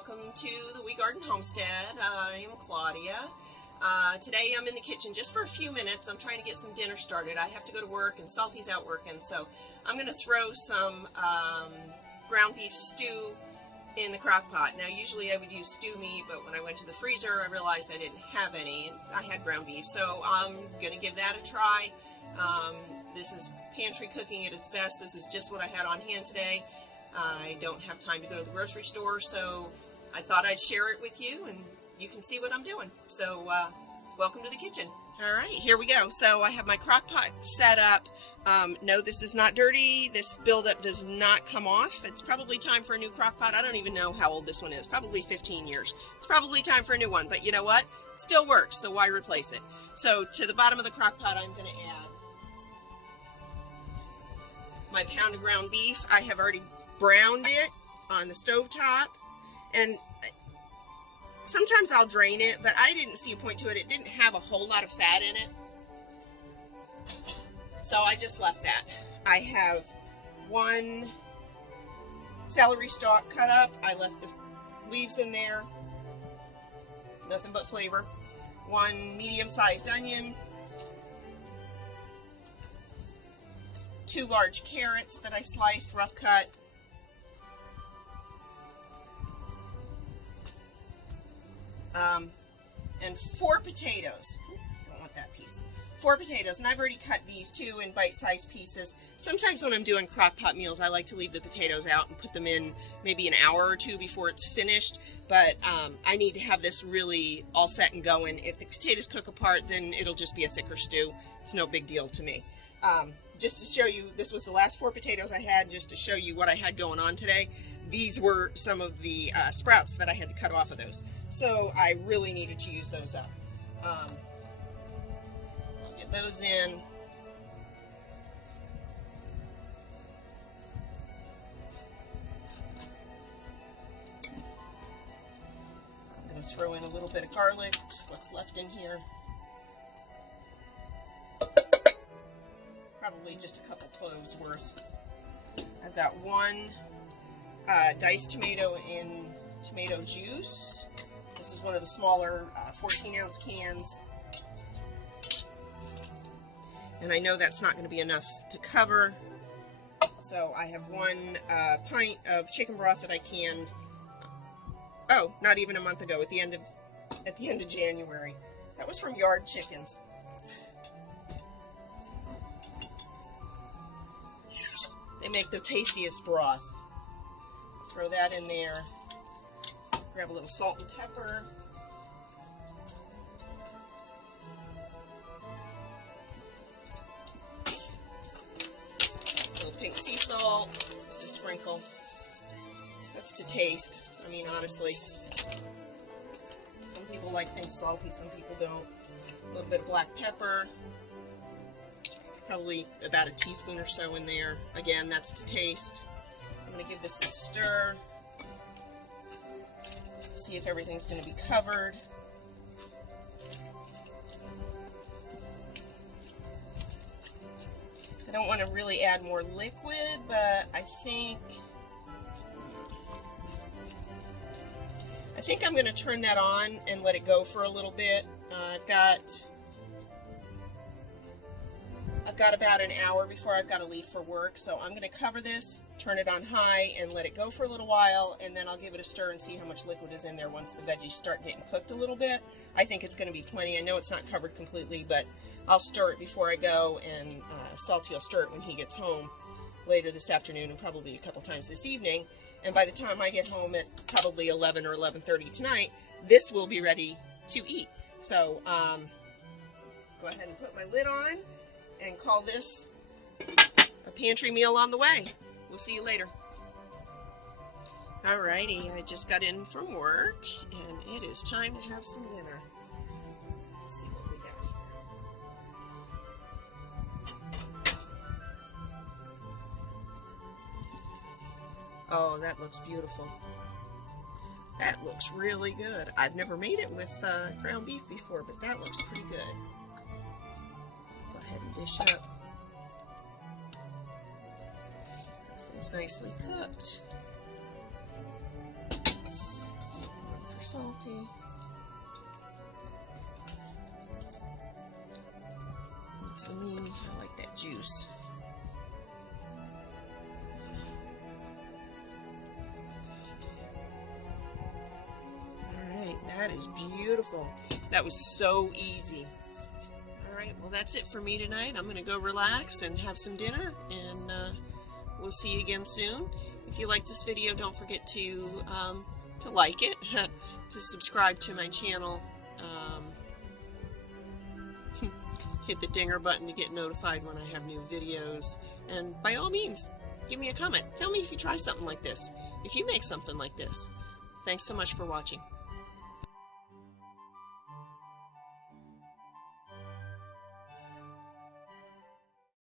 welcome to the Wee Garden Homestead. I am Claudia. Today I'm in the kitchen just for a few minutes. I'm trying to get some dinner started. I have to go to work and Salty's out working, so I'm going to throw some ground beef stew in the crock pot. Now usually I would use stew meat, but when I went to the freezer I realized I didn't have any and I had ground beef, so I'm going to give that a try. This is Pantry cooking at its best. This is just what I had on hand today. I don't have time to go to the grocery store, so I thought I'd share it with you and you can see what I'm doing. So welcome to the kitchen. Alright, here we go. So I have my crock pot set up. No, this is not dirty. This buildup does not come off. It's probably time for a new crock pot. I don't even know how old this one is. Probably 15 years. It's probably time for a new one, but you know what? It still works, so why replace it? So to the bottom of the crock pot I'm going to add my pound of ground beef. I have already browned it on the stove top, and sometimes I'll drain it, but I didn't see a point to it. It didn't have a whole lot of fat in it, so I just left that. I have one celery stalk cut up. I left the leaves in there, nothing but flavor. One medium-sized onion, 2 large carrots that I sliced, rough cut, and 4 potatoes. I don't want that piece. 4 potatoes, and I've already cut these too in bite-sized pieces. Sometimes when I'm doing crock pot meals, I like to leave the potatoes out and put them in maybe an hour or 2 before it's finished, but I need to have this really all set and going. If the potatoes cook apart, then it'll just be a thicker stew. It's no big deal to me. Just to show you, this was the last 4 potatoes I had, just to show you what I had going on today. These were some of the sprouts that I had to cut off of those. So I really needed to use those up. So I'll get those in. I'm going to throw in a little bit of garlic, just what's left in here. Probably just a couple cloves worth. I've got 1 diced tomato in tomato juice. This is one of the smaller 14-ounce cans. And I know that's not going to be enough to cover. So I have 1 pint of chicken broth that I canned, oh, not even a month ago, at the end of January. That was from Yard Chickens. They make the tastiest broth. Throw that in there. Grab a little salt and pepper. A little pink sea salt, just a sprinkle. That's to taste. I mean, honestly. Some people like things salty, some people don't. A little bit of black pepper. Probably about a teaspoon or so in there. Again, that's to taste. I'm going to give this a stir. See if everything's going to be covered. I don't want to really add more liquid, but I think I'm going to turn that on and let it go for a little bit. I've got about an hour before I've got to leave for work, so I'm going to cover this, turn it on high, and let it go for a little while, and then I'll give it a stir and see how much liquid is in there once the veggies start getting cooked a little bit. I think it's going to be plenty. I know it's not covered completely, but I'll stir it before I go, and Salty will stir it when he gets home later this afternoon and probably a couple times this evening. And by the time I get home at probably 11 or 11:30 tonight, this will be ready to eat. So go ahead and put my lid on and call this a pantry meal on the way. We'll see you later. Alrighty, I just got in from work and it is time to have some dinner. Let's see what we got here. Oh, that looks beautiful. That looks really good. I've never made it with ground beef before, but that looks pretty good. Ahead and dish up. Everything's nicely cooked. salty. And for me, I like that juice. Alright, that is beautiful. That was so easy. Alright, well that's it for me tonight. I'm going to go relax and have some dinner, and we'll see you again soon. If you like this video, don't forget to like it, to subscribe to my channel, hit the dinger button to get notified when I have new videos, and by all means, give me a comment. Tell me if you try something like this, if you make something like this. Thanks so much for watching.